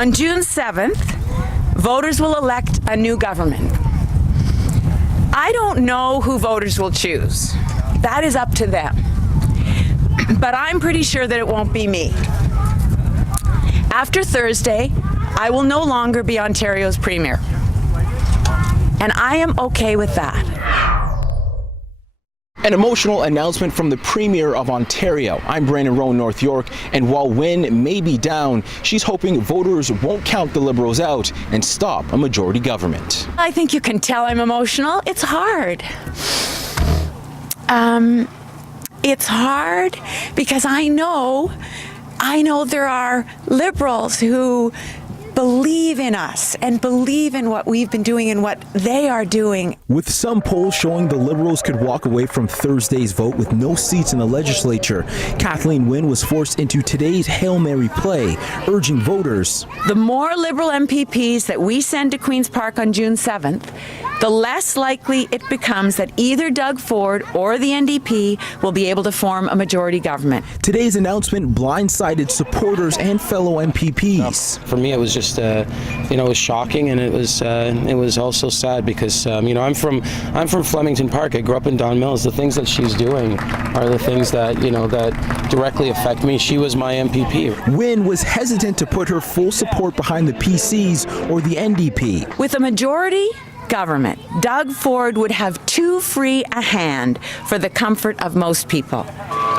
On June 7th, voters will elect a new government. I don't know who voters will choose. That is up to them. But I'm pretty sure that it won't be me. After Thursday, I will no longer be Ontario's premier. And I am okay with that. An emotional announcement from the Premier of Ontario. I'm Brandon Rowe, North York, and while Wynne may be down, she's hoping voters won't count the Liberals out and stop a majority government. I think you can tell I'm emotional. It's hard. It's hard because I know there are Liberals who believe in us and believe in what we've been doing and what they are doing. With some polls showing the Liberals could walk away from Thursday's vote with no seats in the legislature, Kathleen Wynne was forced into today's Hail Mary play, urging voters. The more Liberal MPPs that we send to Queen's Park on June 7th, the less likely it becomes that either Doug Ford or the NDP will be able to form a majority government. Today's announcement blindsided supporters and fellow MPPs. For me, it was just, it was shocking, and it was also sad because, I'm from Flemington Park. I grew up in Don Mills. The things that she's doing are the things that, that directly affect me. She was my MPP. Wynne was hesitant to put her full support behind the PCs or the NDP. With a majority government, Doug Ford would have too free a hand for the comfort of most people.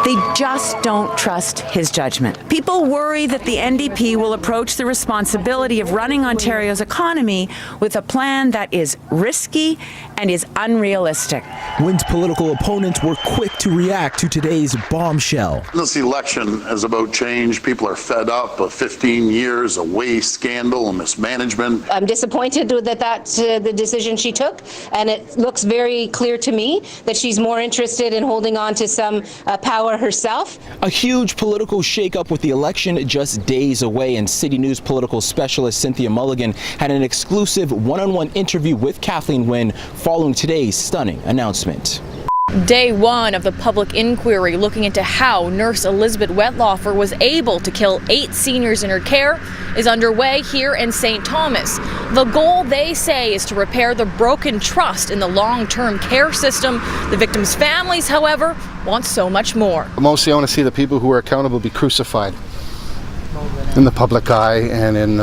They just don't trust his judgment. People worry that the NDP will approach the responsibility of running Ontario's economy with a plan that is risky and is unrealistic. Wynne's political opponents were quick to react to today's bombshell. This election is about change. People are fed up of 15 years of waste, scandal, and mismanagement. I'm disappointed that that's the decision she took, and it looks very clear to me that she's more interested in holding on to some power herself. A huge political shakeup with the election just days away, and City News political specialist Cynthia Mulligan had an exclusive one-on-one interview with Kathleen Wynne following today's stunning announcement. Day one of the public inquiry looking into how nurse Elizabeth Wetlaufer was able to kill 8 seniors in her care is underway here in St. Thomas. The goal, they say, is to repair the broken trust in the long-term care system. The victims' families, however, want so much more. Mostly I want to see the people who are accountable be crucified in the public eye and in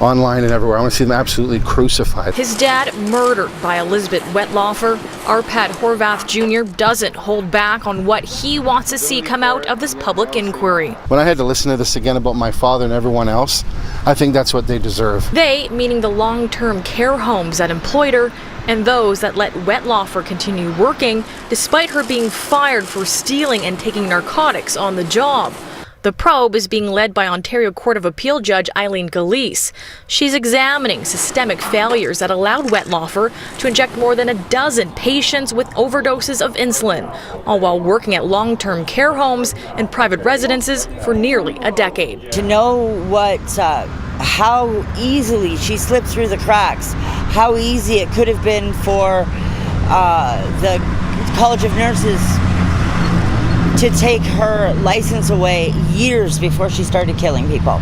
online and everywhere. I want to see them absolutely crucified. His dad murdered by Elizabeth Wetlaufer. Arpad Horvath Jr. doesn't hold back on what he wants to see come out of this public inquiry. When I had to listen to this again about my father and everyone else, I think that's what they deserve. They, meaning the long-term care homes that employed her and those that let Wetlaufer continue working despite her being fired for stealing and taking narcotics on the job. The probe is being led by Ontario Court of Appeal Judge Eileen Gillese. She's examining systemic failures that allowed Wetlaufer to inject more than a dozen patients with overdoses of insulin, all while working at long-term care homes and private residences for nearly a decade. To know how easily she slipped through the cracks, how easy it could have been for the College of Nurses to take her license away years before she started killing people.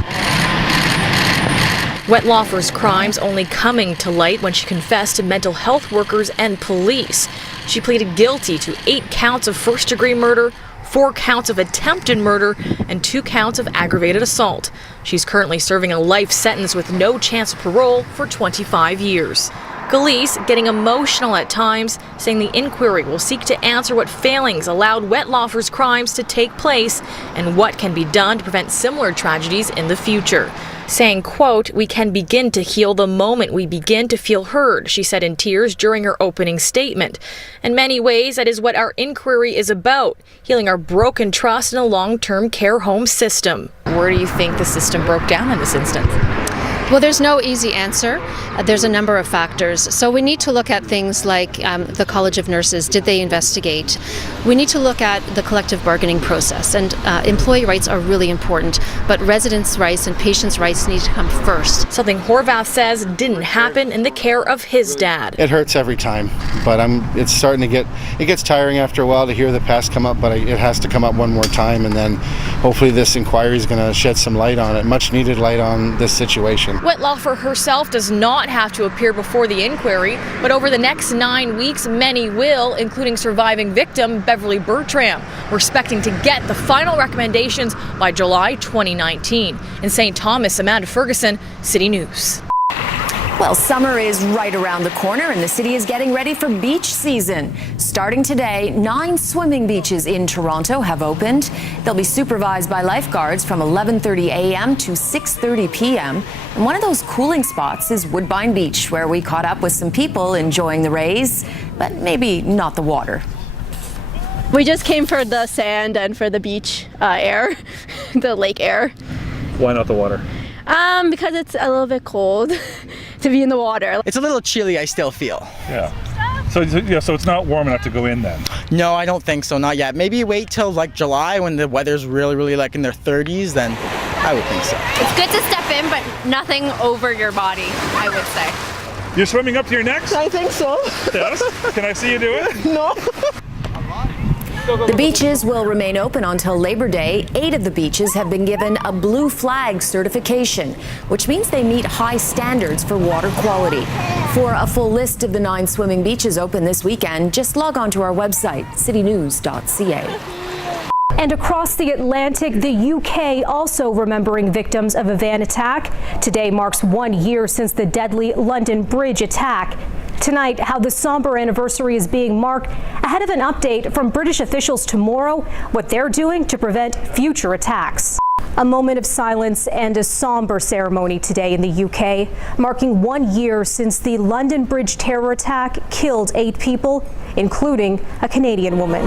Wetlaufer's crimes only coming to light when she confessed to mental health workers and police. She pleaded guilty to 8 counts of first-degree murder, 4 counts of attempted murder, and 2 counts of aggravated assault. She's currently serving a life sentence with no chance of parole for 25 years. Gillese getting emotional at times, saying the inquiry will seek to answer what failings allowed Wetlaufer's crimes to take place and what can be done to prevent similar tragedies in the future. Saying, quote, "We can begin to heal the moment we begin to feel heard," she said in tears during her opening statement. In many ways, that is what our inquiry is about, healing our broken trust in a long-term care home system. Where do you think the system broke down in this instance? Well, there's no easy answer. There's a number of factors. So we need to look at things like the College of Nurses. Did they investigate? We need to look at the collective bargaining process. And employee rights are really important, but residents' rights and patients' rights need to come first. Something Horvath says didn't happen in the care of his dad. It hurts every time, but it's starting to it gets tiring after a while to hear the past come up, but it has to come up one more time, and then hopefully this inquiry is going to shed some light on it, much needed light on this situation. Wetlaufer herself does not have to appear before the inquiry, but over the next 9 weeks, many will, including surviving victim Beverly Bertram. We're expecting to get the final recommendations by July 2019. In St. Thomas, Amanda Ferguson, City News. Well, summer is right around the corner and the city is getting ready for beach season. Starting today, 9 swimming beaches in Toronto have opened. They'll be supervised by lifeguards from 11:30 a.m. to 6:30 p.m. And one of those cooling spots is Woodbine Beach, where we caught up with some people enjoying the rays, but maybe not the water. We just came for the sand and for the beach air, the lake air. Why not the water? Because it's a little bit cold to be in the water. It's a little chilly, I still feel. Yeah. So it's not warm enough to go in then? No, I don't think so, not yet. Maybe wait till like July when the weather's really like in their 30s, then I would think so. It's good to step in, but nothing over your body, I would say. You're swimming up to your necks? I think so. Yes? Can I see you do it? No. The beaches will remain open until Labor Day. 8 of the beaches have been given a blue flag certification, which means they meet high standards for water quality. For a full list of the 9 swimming beaches open this weekend, just log on to our website, citynews.ca. And across the Atlantic, the UK also remembering victims of a van attack. Today marks 1 year since the deadly London Bridge attack. Tonight, how the somber anniversary is being marked ahead of an update from British officials tomorrow, what they're doing to prevent future attacks. A moment of silence and a somber ceremony today in the UK, marking 1 year since the London Bridge terror attack killed 8 people, including a Canadian woman.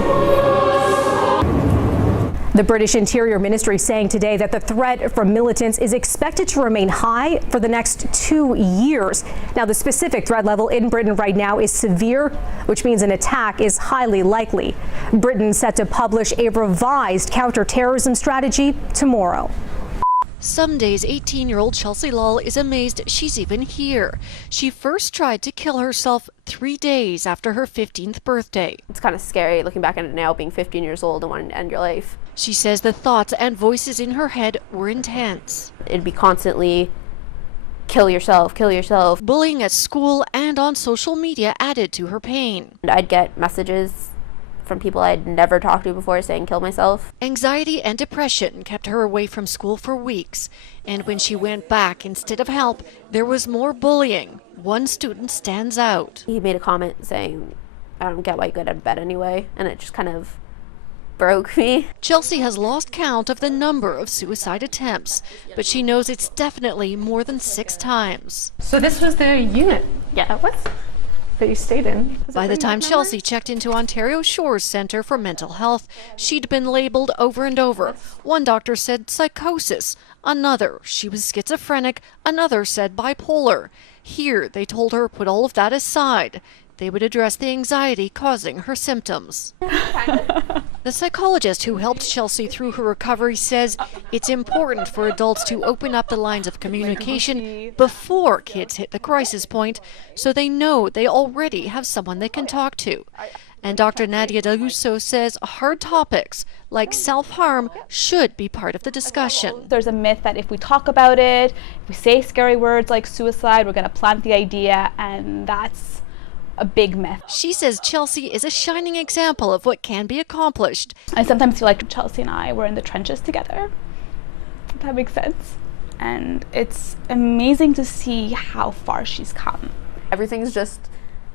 The British Interior Ministry saying today that the threat from militants is expected to remain high for the next 2 years. Now, the specific threat level in Britain right now is severe, which means an attack is highly likely. Britain set to publish a revised counterterrorism strategy tomorrow. Some days, 18-year-old Chelsea Lull is amazed she's even here. She first tried to kill herself 3 days after her 15th birthday. It's kind of scary looking back at it now, being 15 years old and wanting to end your life. She says the thoughts and voices in her head were intense. It'd be constantly, kill yourself, kill yourself. Bullying at school and on social media added to her pain. I'd get messages from people I'd never talked to before saying kill myself. Anxiety and depression kept her away from school for weeks. And when she went back, instead of help, there was more bullying. One student stands out. He made a comment saying, I don't get why you go to bed anyway. And it just kind of broke me. Chelsea has lost count of the number of suicide attempts, but she knows it's definitely more than 6 times. So this was the unit? Yeah, it was. That you stayed in. By the time Chelsea checked into Ontario Shores Centre for Mental Health, she'd been labelled over and over. One doctor said psychosis, another she was schizophrenic, another said bipolar. Here they told her put all of that aside. They would address the anxiety causing her symptoms. The psychologist who helped Chelsea through her recovery says it's important for adults to open up the lines of communication before kids hit the crisis point so they know they already have someone they can talk to. And Dr. Nadia Deluso says hard topics like self-harm should be part of the discussion. There's a myth that if we talk about it, if we say scary words like suicide, we're going to plant the idea, and that's a big myth. She says Chelsea is a shining example of what can be accomplished. I sometimes feel like Chelsea and I were in the trenches together, if that makes sense. And it's amazing to see how far she's come. Everything's just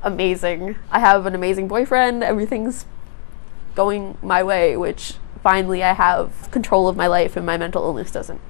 amazing. I have an amazing boyfriend. Everything's going my way, which finally I have control of my life and my mental illness doesn't.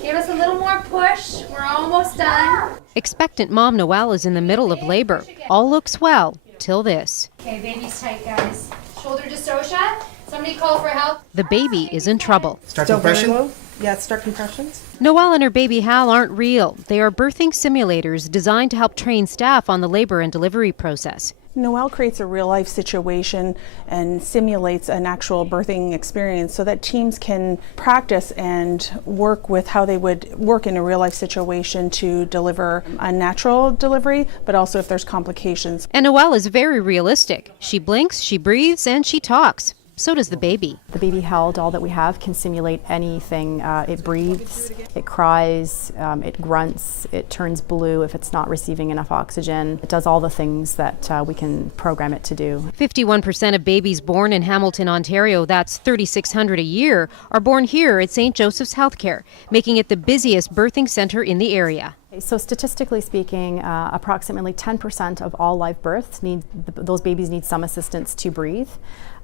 Give us a little more push. We're almost done. Expectant mom Noelle is in the middle of labor. All looks well till this. Okay, baby's tight, guys. Shoulder dystocia. Somebody call for help. The baby is in trouble. Start compression? Yeah, start compressions. Noelle and her baby Hal aren't real. They are birthing simulators designed to help train staff on the labor and delivery process. Noelle creates a real-life situation and simulates an actual birthing experience so that teams can practice and work with how they would work in a real-life situation to deliver a natural delivery, but also if there's complications. And Noelle is very realistic. She blinks, she breathes, and she talks. So does the baby. The baby held doll that we have can simulate anything. It breathes, it cries, it grunts, it turns blue if it's not receiving enough oxygen. It does all the things that we can program it to do. 51% of babies born in Hamilton, Ontario, that's 3,600 a year, are born here at St. Joseph's Healthcare, making it the busiest birthing center in the area. So statistically speaking, approximately 10% of all live births those babies need some assistance to breathe.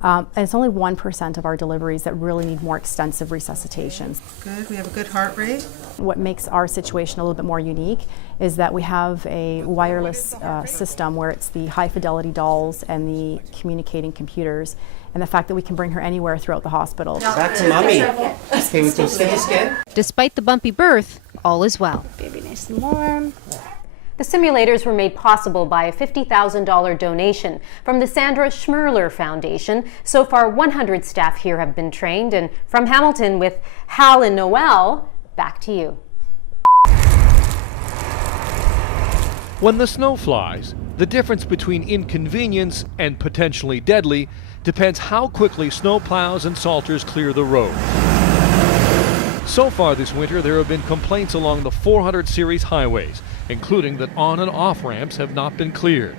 And it's only 1% of our deliveries that really need more extensive resuscitations. Good, we have a good heart rate. What makes our situation a little bit more unique is that we have a wireless system where it's the high fidelity dolls and the communicating computers, and the fact that we can bring her anywhere throughout the hospital. Back to mommy. Okay, we can skin to skin. Despite the bumpy birth, all is well. Baby nice and warm. The simulators were made possible by a $50,000 donation from the Sandra Schmerler Foundation. So far, 100 staff here have been trained. And from Hamilton with Hal and Noel, back to you. When the snow flies, the difference between inconvenience and potentially deadly depends how quickly snowplows and salters clear the road. So far this winter, there have been complaints along the 400 series highways, including that on and off ramps have not been cleared.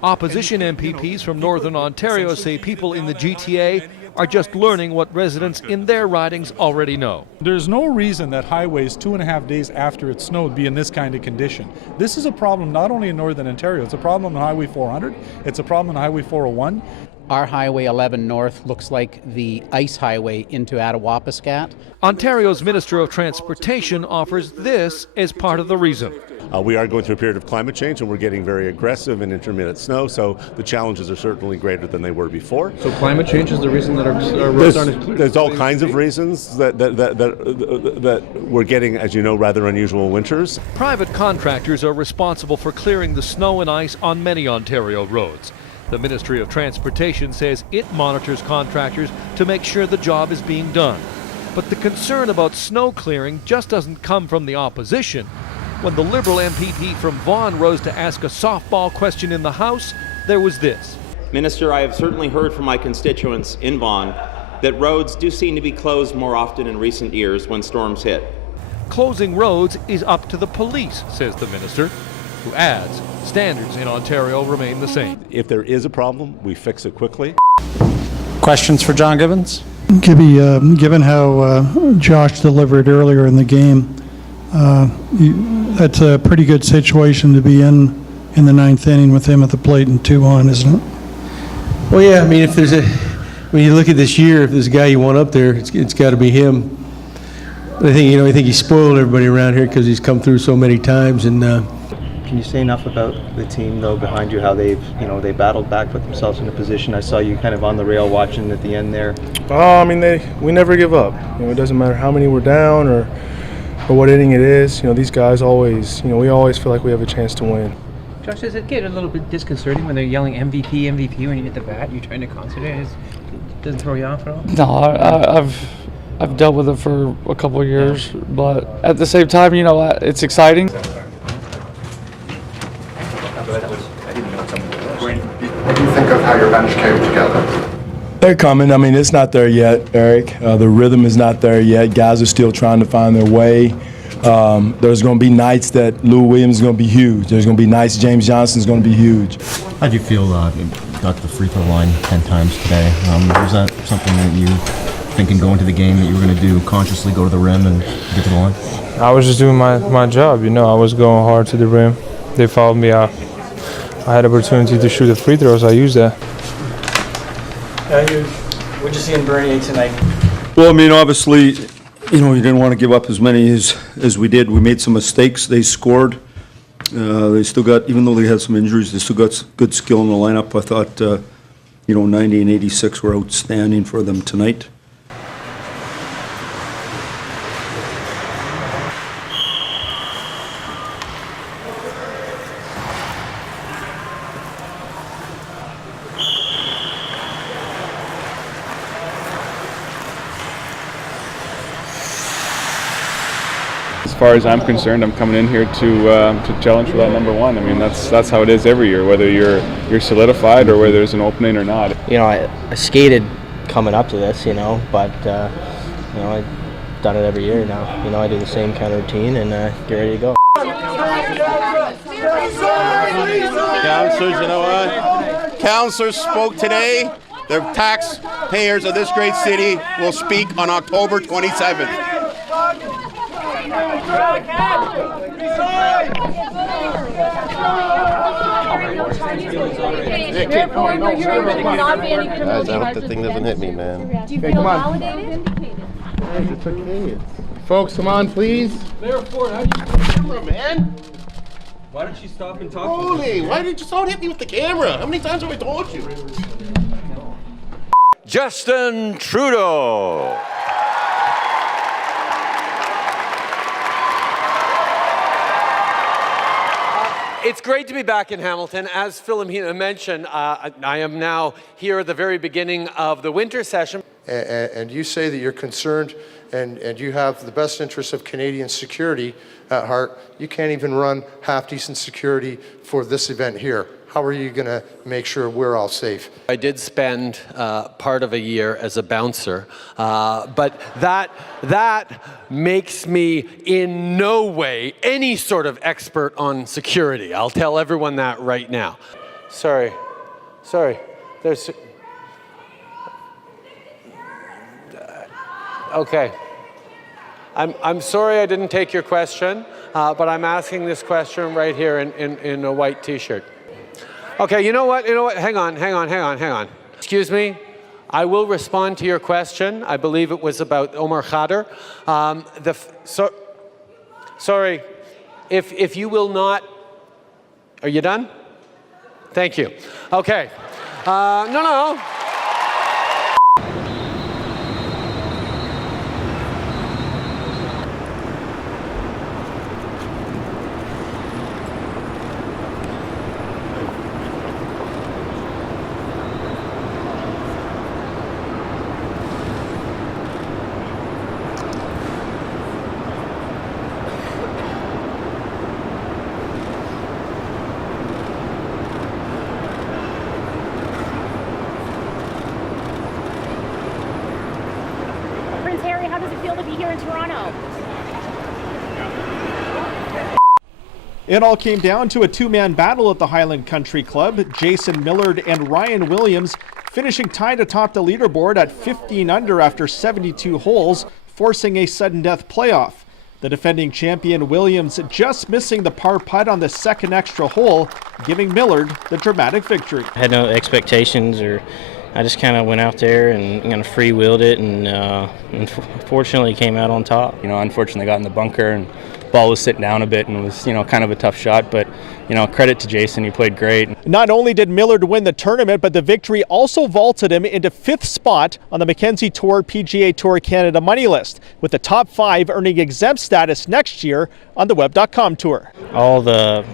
Opposition MPPs from Northern Ontario say people in the GTA are just learning what residents in their ridings already know. There's no reason that highways 2.5 days after it snowed be in this kind of condition. This is a problem not only in Northern Ontario, it's a problem on Highway 400, it's a problem on Highway 401. Our Highway 11 North looks like the ice highway into Attawapiskat. Ontario's Minister of Transportation offers this as part of the reason. We are going through a period of climate change, and we're getting very aggressive and intermittent snow, so the challenges are certainly greater than they were before. So climate change is the reason that our roads aren't as clear? There's all kinds of reasons that we're getting, as you know, rather unusual winters. Private contractors are responsible for clearing the snow and ice on many Ontario roads. The Ministry of Transportation says it monitors contractors to make sure the job is being done. But the concern about snow clearing just doesn't come from the opposition. When the Liberal MPP from Vaughan rose to ask a softball question in the House, there was this. Minister, I have certainly heard from my constituents in Vaughan that roads do seem to be closed more often in recent years when storms hit. Closing roads is up to the police, says the minister, who adds standards in Ontario remain the same. If there is a problem, we fix it quickly. Questions for John Gibbons? Gibby, given how Josh delivered earlier in the game, that's a pretty good situation to be in the ninth inning with him at the plate and 2 on, isn't it? Well, yeah. I mean, when you look at this year, if there's a guy you want up there, it's got to be him. But I think he spoiled everybody around here because he's come through so many times. And can you say enough about the team though behind you? How they battled back, put themselves in a position. I saw you kind of on the rail watching at the end there. I mean, we never give up. It doesn't matter how many we're down or what inning it is. These guys always, we always feel like we have a chance to win. Josh, does it get a little bit disconcerting when they're yelling MVP, MVP when you hit the bat? You're trying to concentrate. It doesn't throw you off at all? No, I've dealt with it for a couple of years, but at the same time, it's exciting. What do you think of how your bench came together? They're coming. I mean, it's not there yet, Eric. The rhythm is not there yet. Guys are still trying to find their way. There's going to be nights that Lou Williams is going to be huge. There's going to be nights James Johnson's going to be huge. How do you feel got the free throw line 10 times today? Was that something that you thinking going to the game that you were going to do consciously, go to the rim and get to the line? I was just doing my job. I was going hard to the rim. They fouled me out. I had opportunity to shoot the free throws. I used that. What'd you see in Bernier tonight? Well, I mean, obviously, you didn't want to give up as many as we did. We made some mistakes. They scored. They still got, even though they had some injuries, they still got good skill in the lineup. I thought, 90 and 86 were outstanding for them tonight. As far as I'm concerned, I'm coming in here to challenge for that number one. I mean, that's how it is every year, whether you're solidified or whether there's an opening or not. I skated coming up to this, but I've done it every year now. I do the same kind of routine and get ready to go. Councillors, you know what? Councillors spoke today. The taxpayers of this great city will speak on October 27th. Guys, I hope the thing doesn't hit me, man. Do you feel validated? It's okay. Folks, come on, please. Mayor Ford, how do you Camera, man. Why don't you stop and talk? Holy, why did you don't hit me with the camera? How many times have I told you? Justin Trudeau. It's great to be back in Hamilton. As Philomena mentioned, I am now here at the very beginning of the winter session. And you say that you're concerned and you have the best interests of Canadian security at heart. You can't even run half-decent security for this event here. How are you going to make sure we're all safe? I did spend part of a year as a bouncer, but that makes me in no way any sort of expert on security. I'll tell everyone that right now. Sorry. There's... Okay. I'm sorry I didn't take your question, but I'm asking this question right here in a white t-shirt. Okay, you know what? Hang on. Excuse me. I will respond to your question. I believe it was about Omar Khader. Sorry. If you will not... Are you done? Thank you. Okay. No. How does it feel to be here in Toronto? It all came down to a two-man battle at the Highland Country Club. Jason Millard and Ryan Williams finishing tied atop the leaderboard at 15 under after 72 holes, forcing a sudden death playoff. The defending champion Williams just missing the par putt on the second extra hole, giving Millard the dramatic victory. I had no expectations, or I just kind of went out there and kind of free-wheeled it, and unfortunately came out on top. Unfortunately got in the bunker and the ball was sitting down a bit and was, kind of a tough shot, but, credit to Jason, he played great. Not only did Millard win the tournament, but the victory also vaulted him into 5th spot on the Mackenzie Tour PGA Tour Canada money list, with the top 5 earning exempt status next year on the Web.com Tour. All the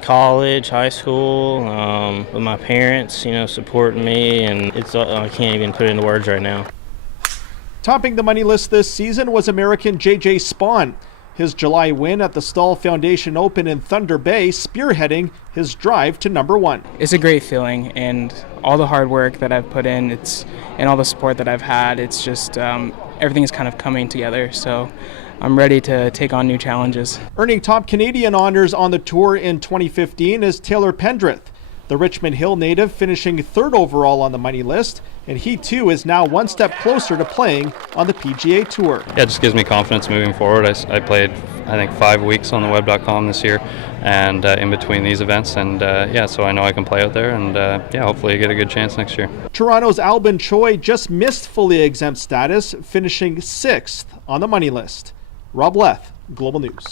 college, high school, with my parents, supporting me, and I can't even put it into words right now. Topping the money list this season was American J.J. Spawn. His July win at the Stahl Foundation Open in Thunder Bay, spearheading his drive to number 1. It's a great feeling, and all the hard work that I've put in, and all the support that I've had, it's just everything is kind of coming together. So I'm ready to take on new challenges. Earning top Canadian honors on the tour in 2015 is Taylor Pendrith, the Richmond Hill native, finishing 3rd overall on the money list, and he too is now one step closer to playing on the PGA Tour. Yeah, it just gives me confidence moving forward. I played, I think, 5 weeks on the Web.com this year, and in between these events, and so I know I can play out there, and hopefully I get a good chance next year. Toronto's Albin Choi just missed fully exempt status, finishing 6th on the money list. Rob Leth, Global News.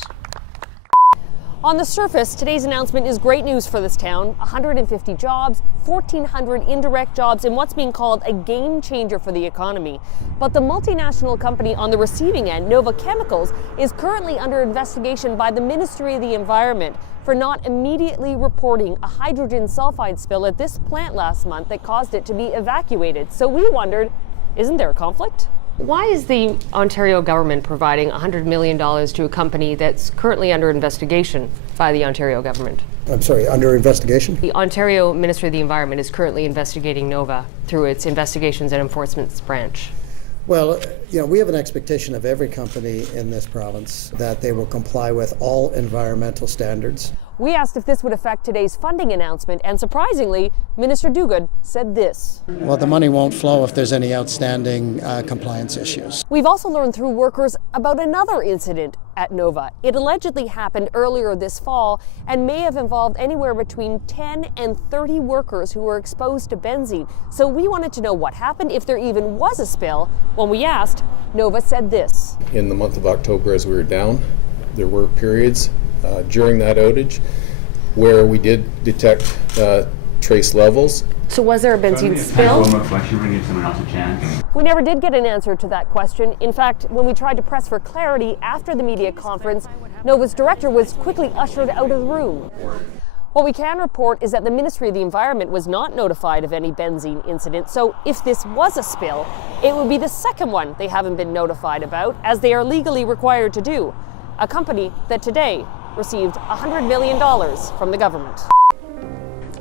On the surface, today's announcement is great news for this town. 150 jobs, 1,400 indirect jobs, and what's being called a game changer for the economy. But the multinational company on the receiving end, Nova Chemicals, is currently under investigation by the Ministry of the Environment for not immediately reporting a hydrogen sulfide spill at this plant last month that caused it to be evacuated. So we wondered, isn't there a conflict? Why is the Ontario government providing $100 million to a company that's currently under investigation by the Ontario government? I'm sorry, under investigation? The Ontario Ministry of the Environment is currently investigating Nova through its Investigations and Enforcement branch. Well, we have an expectation of every company in this province that they will comply with all environmental standards. We asked if this would affect today's funding announcement, and surprisingly, Minister Duguid said this. Well, the money won't flow if there's any outstanding compliance issues. We've also learned through workers about another incident at Nova. It allegedly happened earlier this fall and may have involved anywhere between 10 and 30 workers who were exposed to benzene. So we wanted to know what happened, if there even was a spill. When we asked, Nova said this. In the month of October, as we were down, there were periods during that outage where we did detect trace levels. So was there a benzene spill? chance. We never did get an answer to that question. In fact, when we tried to press for clarity after the media conference, Nova's director was quickly ushered out of the room. What we can report is that the Ministry of the Environment was not notified of any benzene incident, so if this was a spill, it would be the second one they haven't been notified about, as they are legally required to do. A company that today received $100 million from the government.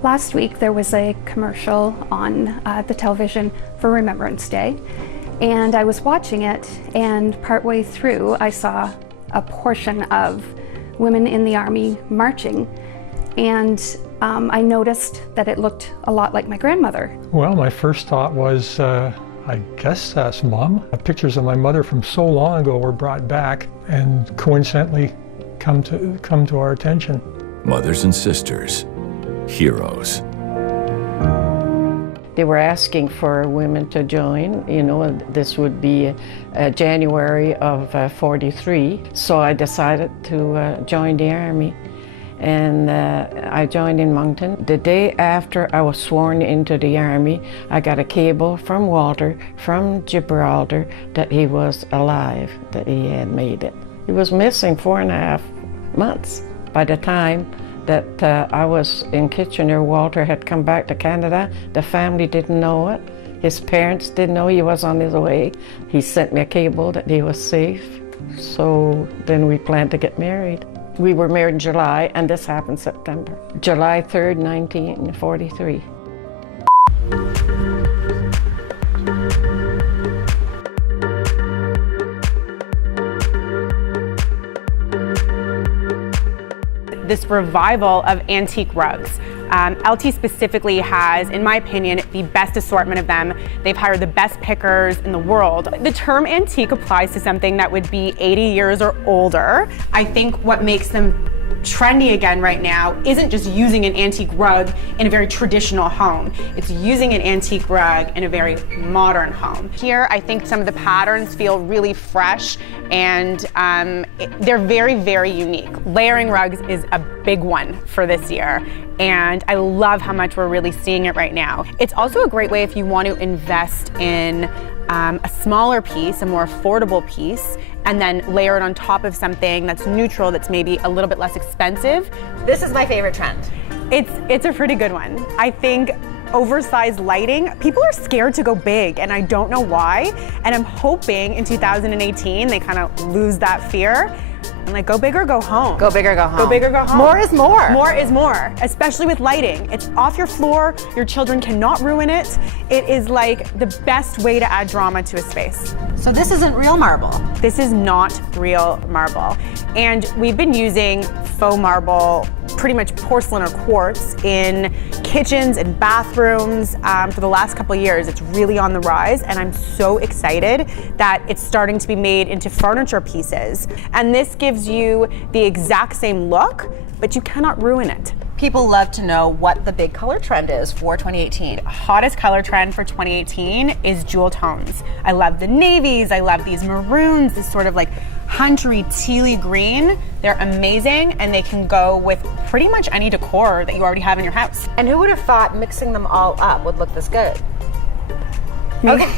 Last week there was a commercial on the television for Remembrance Day, and I was watching it, and partway through I saw a portion of women in the Army marching, and I noticed that it looked a lot like my grandmother. Well, my first thought was, I guess that's Mom. Pictures of my mother from so long ago were brought back and coincidentally come to our attention. Mothers and sisters, heroes. They were asking for women to join. This would be January of 43. So I decided to join the Army. And I joined in Moncton. The day after I was sworn into the Army, I got a cable from Walter, from Gibraltar, that he was alive, that he had made it. He was missing 4.5 months. By the time that I was in Kitchener, Walter had come back to Canada. The family didn't know it. His parents didn't know he was on his way. He sent me a cable that he was safe. So then we planned to get married. We were married in July, and this happened September. July 3rd, 1943. This revival of antique rugs. LT specifically has, in my opinion, the best assortment of them. They've hired the best pickers in the world. The term antique applies to something that would be 80 years or older. I think what makes them trendy again right now isn't just using an antique rug in a very traditional home. It's using an antique rug in a very modern home. Here, I think some of the patterns feel really fresh, and they're very, very unique. Layering rugs is a big one for this year, and I love how much we're really seeing it right now. It's also a great way if you want to invest in a smaller piece, a more affordable piece, and then layer it on top of something that's neutral, that's maybe a little bit less expensive. This is my favorite trend. It's a pretty good one. I think oversized lighting, people are scared to go big, and I don't know why. And I'm hoping in 2018 they kind of lose that fear. And like, go big or go home. Go big or go home. Go big or go home. More is more. More is more, especially with lighting. It's off your floor. Your children cannot ruin it. It is like the best way to add drama to a space. So this isn't real marble? This is not real marble. And we've been using faux marble, pretty much porcelain or quartz, in kitchens and bathrooms for the last couple of years. It's really on the rise, and I'm so excited that it's starting to be made into furniture pieces. And this gives you the exact same look, but you cannot ruin it. People love to know what the big color trend is for 2018. Hottest color trend for 2018 is jewel tones. I love the navies, I love these maroons, this sort of like huntery, tealy green. They're amazing, and they can go with pretty much any decor that you already have in your house. And who would have thought mixing them all up would look this good? Me. Okay.